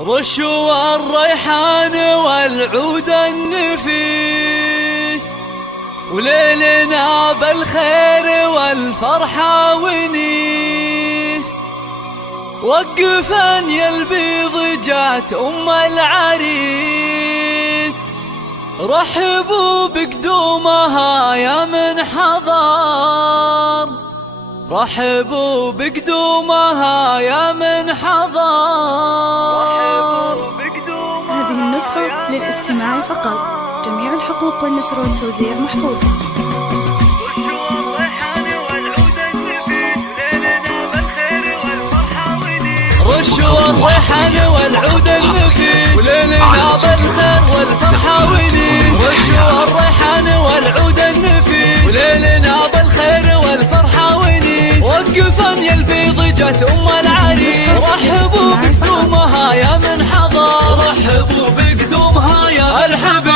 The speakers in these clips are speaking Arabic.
رشوا الريحان والعود النفيس، وليلنا بالخير والفرحة ونيس. وقفا يا البيض جات أم العريس، رحبوا بقدومها يا من حضر، رحبوا بقدومها يا من حضر. هذه النسخة للاستماع فقط، جميع الحقوق والنشر والتوزيع محفوظ. رشوا الريحان والعود النفيس، وليلنا بالخير والفرحة ونيس. رشوا الريحان والعود النفيس، وليلنا بالخير والفرحة ونيس. وقفا يا البيض جات أم العريس، رحبوا بقدومها يا من حضر، رحبوا بقدومها يا ارحبي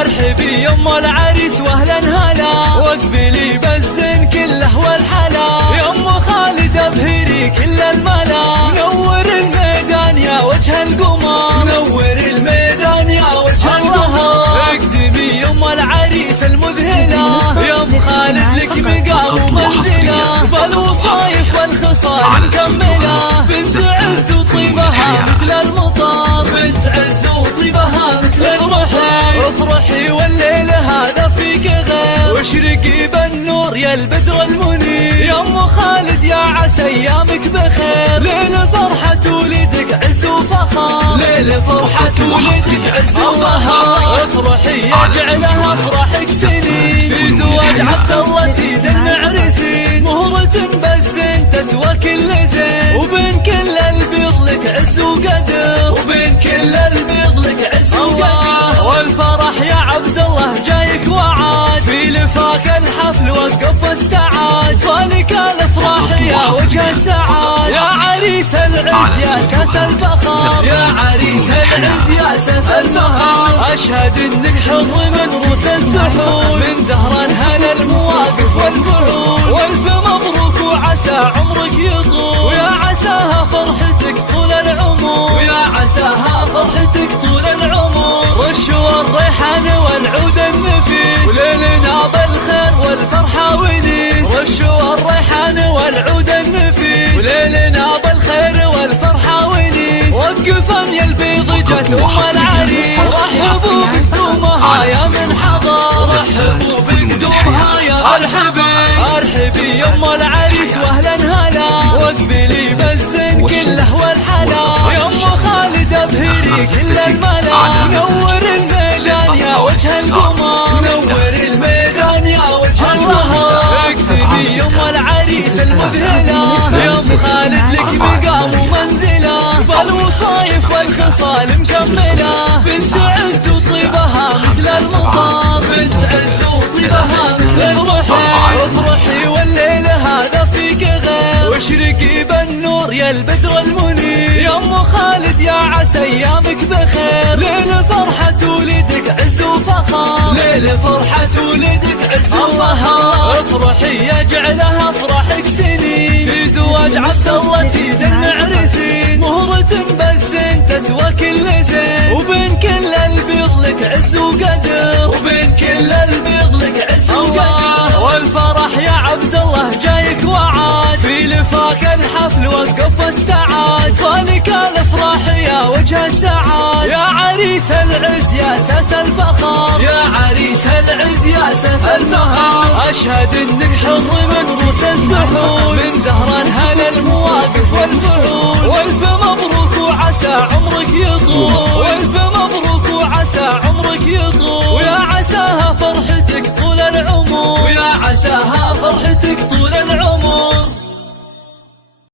ارحبي يا أم العريس واهلا هلا. واقبلي بالزين كله والحلا، يا أم خالد ابهري كل الملا. نور الميدان يا وجه القمر، نور الميدان يا وجه القمر. اقدمي يا أم العريس المذهلة، يا أم خالد لك مقام ومنزلة. بالوصايف والخصال مكملة، بنت عز وطيبها مثل المطر، بنت عز وطيبها مثل المطر. افرحي والليل هذا فيك غير، واشرقي بالنور يا البدر المنير. يا أم خالد يا عسى ايامك بخير، ليل فرحة ولدك عز وفخر، ليل فرحة ولدك عز وفخر. افرحي يجعلها افراحك سنين، في زواج عبد الله سيد المعرسين. مهرة بالزين تسوى كل زين، وبين كل البيض لك عز وقدر، وبين كل البيض لك عز وقدر. والفرح يا عبد الله جايك وعاد، في لفاك الحفل وقف واستعاد. فالك الافراح يا وجه السعاد، يا عريس العز يا اساس الفخر، يا عريس العز يا اساس الفخر. اشهد انك حر من روس السحور، من زهر الهنا المواقف والفعول. والف مبروك وعسى عمرك يطول، ويا عساها فرحتك طول العمر، ويا عساها فرحتك طول العمر. رشوا الريحان والعود النفيس، وليلنا بالخير والفرحة ونيس. رشوا الريحان والعود النفيس، وليلنا بالخير والفرحة ونيس. وقفا يا البيض جات أم العريس، رحبوا بقدومها يا من حضر، رحبوا بقدومها يا ارحبي ارحبي يا أم العريس واهلا هلا. واقبلي بالزين كله والحلا، يا أم خالد ابهري كل الملا. نور الميدان يا وجه القمر، نور الميدان يا وجه القمر. اقسمي يا أم العريس المذهلة، يا أم خالد لك مقام ومنزلة. بالوصايف والخصال مكملة، بنت عز وطيبها مثل المطر، بنت عز وطيبها مثل المطر. افرحي والليل هذا فيك غير، واشرقي بالنور يا البدر المنير. يا أم خالد يا عسى ايامك بخير، ليل فرحة ولدك عز وفخر، ليل فرحة ولدك عز وفخر. افرحي يجعلها افراحك سنين، في زواج عبد الله سيد المعرسين. مهرة بالزين تسوى كل زين، وبين كل البيض لك عز وقدر، وبين كل البيض لك عز وقدر. والفرح يا عبد الله جايك وعاد، في لفاك الحفل وقف واستعاد. فالك الافراح يا وجه السعاد، يا عريس العز يا اساس الفخر، يا عريس العز يا اساس الفخر. اشهد انك حر من روس السحور، من زهر الهنا المواقف والفعول. والف مبروك وعسى عمرك يطول، والف مبروك وعسى عمرك يطول. ويا عساها فرحتك طول العمر، ويا عساها فرحتك طول